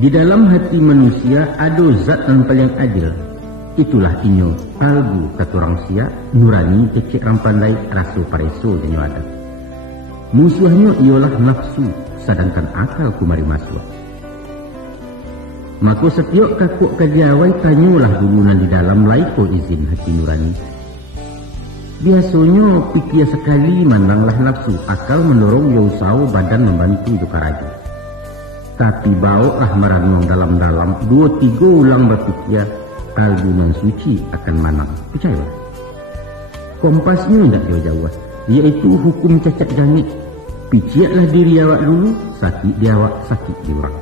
Di dalam hati manusia ada zat yang paling adil. Itulah inyo kalbu katurang sia nurani kecik rampandai rasu pareso janyo ada. Musuhnya ialah nafsu sedangkan akal kumari masuk. Maka setiap kakuk kajiawai tanyalah dulunan di dalam laiko izin hati nurani. Biasanya pikir sekali mandanglah nafsu akal mendorong ya usaha badan membantu juga raja. Tapi bawalah merenung dalam-dalam 2-3 ulang berpikir kalbu nan suci akan manang. Percaya? Kompasnya tidak jauh-jauh, yaitu hukum cacat gangit. Piciatlah diri awak dulu, sakit di awak, sakit di orang.